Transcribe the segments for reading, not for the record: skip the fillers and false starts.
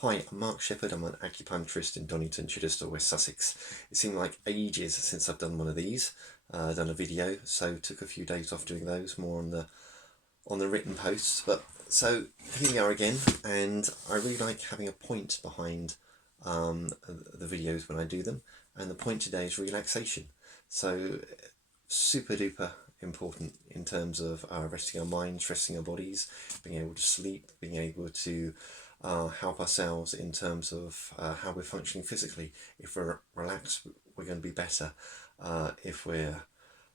Hi, I'm Mark Shepherd. I'm an acupuncturist in Donington, Chichester, West Sussex. It seemed like ages since I've done one of these, done a video, so took a few days off doing those, more on the written posts. But so here we are again, and I really like having a point behind the videos when I do them, and the point today is relaxation. So super duper important in terms of resting our minds, resting our bodies, being able to sleep, being able to help ourselves in terms of how we're functioning physically. If we're relaxed, we're going to be better. If we're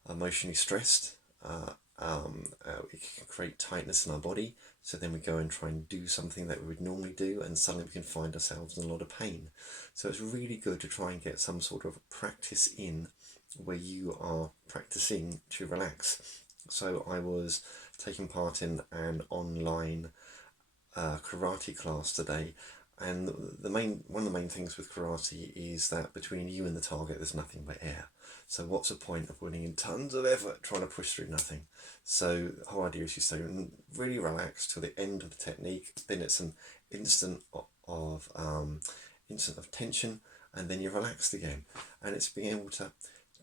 emotionally stressed, it can create tightness in our body. So then we go and try and do something that we would normally do, and suddenly we can find ourselves in a lot of pain. So it's really good to try and get some sort of practice in where you are practicing to relax. So I was taking part in an online karate class today, and one of the main things with karate is that between you and the target there's nothing but air. So what's the point of putting in tons of effort trying to push through nothing? So the whole idea is you stay really relaxed till the end of the technique, then it's an instant of tension, and then you're relaxed again. And it's being able to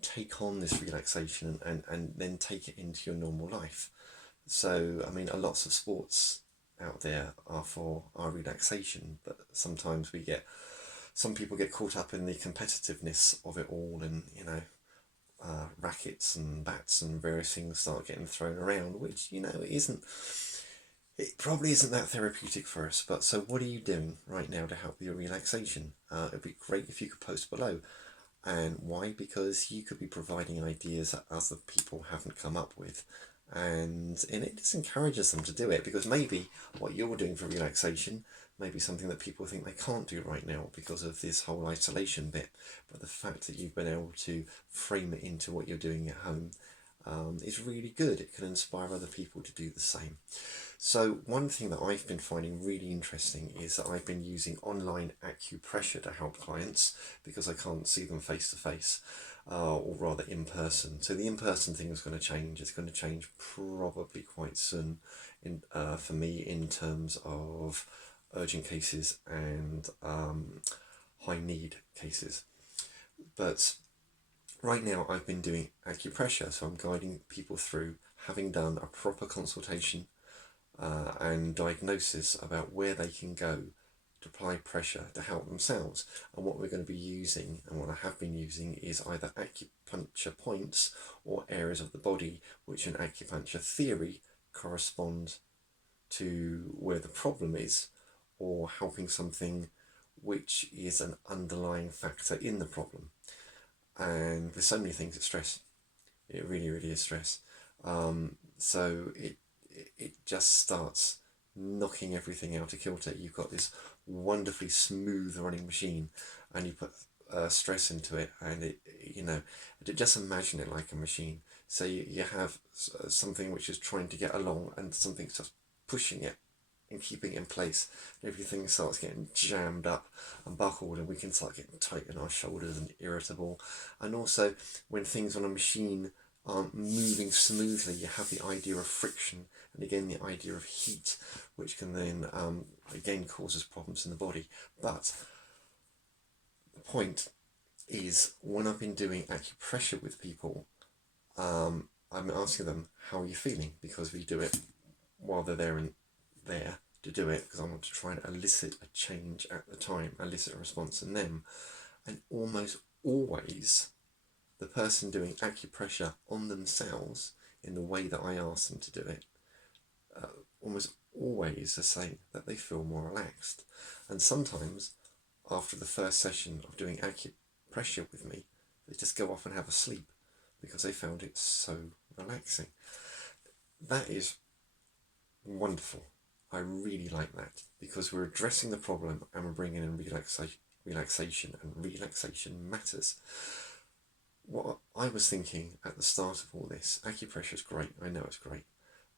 take on this relaxation and then take it into your normal life. So I mean, lots of sports out there are for our relaxation, but sometimes some people get caught up in the competitiveness of it all, and rackets and bats and various things start getting thrown around, which it probably isn't that therapeutic for us. But so what are you doing right now to help your relaxation? It'd be great if you could post below. And why? Because you could be providing ideas that other people haven't come up with, and it just encourages them to do it, because maybe what you're doing for relaxation may be something that people think they can't do right now because of this whole isolation bit. But the fact that you've been able to frame it into what you're doing at home is really good. It can inspire other people to do the same. So one thing that I've been finding really interesting is that I've been using online acupressure to help clients, because I can't see them face to face, or rather in person. So the in-person thing is going to change. It's going to change probably quite soon for me in terms of urgent cases and high need cases. But right now I've been doing acupressure, so I'm guiding people through having done a proper consultation and diagnosis about where they can go to apply pressure to help themselves. And what we're going to be using, and what I have been using, is either acupuncture points or areas of the body which in acupuncture theory correspond to where the problem is, or helping something which is an underlying factor in the problem. And with so many things, it's stress. It really, really is stress. So it just starts knocking everything out of kilter. You've got this wonderfully smooth running machine, and you put stress into it, and just imagine it like a machine. So you have something which is trying to get along, and something's just pushing it and keeping it in place. Everything starts getting jammed up and buckled, and we can start getting tight in our shoulders and irritable. And also, when things on a machine aren't moving smoothly, you have the idea of friction, and again the idea of heat, which can then again causes problems in the body. But the point is, when I've been doing acupressure with people, I'm asking them, how are you feeling? Because we do it while they're there to do it, because I want to try and elicit a change at the time, elicit a response in them. And almost always the person doing acupressure on themselves in the way that I ask them to do it, almost always are saying that they feel more relaxed. And sometimes after the first session of doing acupressure with me, they just go off and have a sleep because they found it so relaxing. That is wonderful. I really like that, because we're addressing the problem and we're bringing in relaxation, and relaxation matters. What I was thinking at the start of all this, acupressure is great, I know it's great,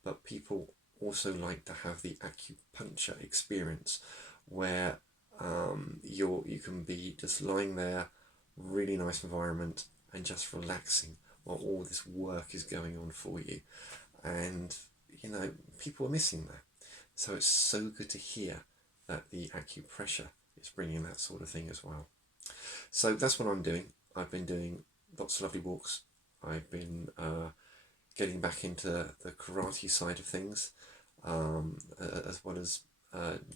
but people also like to have the acupuncture experience where you can be just lying there, really nice environment, and just relaxing while all this work is going on for you. And people are missing that. So it's so good to hear that the acupressure is bringing that sort of thing as well. So that's what I'm doing. I've been doing lots of lovely walks. I've been getting back into the karate side of things, as well as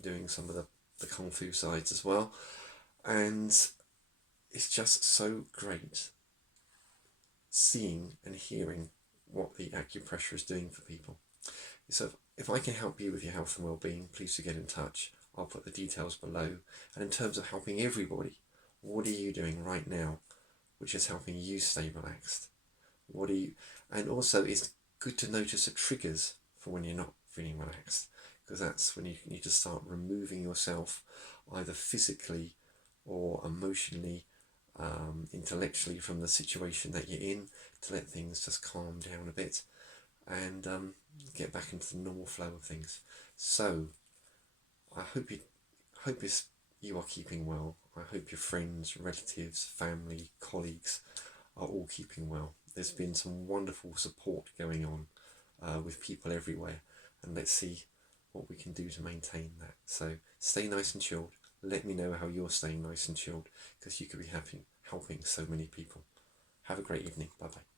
doing some of the kung fu sides as well. And it's just so great seeing and hearing what the acupressure is doing for people. So if I can help you with your health and well-being, please do get in touch. I'll put the details below. And in terms of helping everybody, what are you doing right now which is helping you stay relaxed? What are you? And also, it's good to notice the triggers for when you're not feeling relaxed, because that's when you need to start removing yourself, either physically or emotionally, intellectually, from the situation that you're in, to let things just calm down a bit and get back into the normal flow of things. So I hope you are keeping well. I hope your friends, relatives, family, colleagues are all keeping well. There's been some wonderful support going on with people everywhere, and let's see what we can do to maintain that. So stay nice and chilled. Let me know how you're staying nice and chilled, because you could be helping so many people. Have a great evening. Bye bye.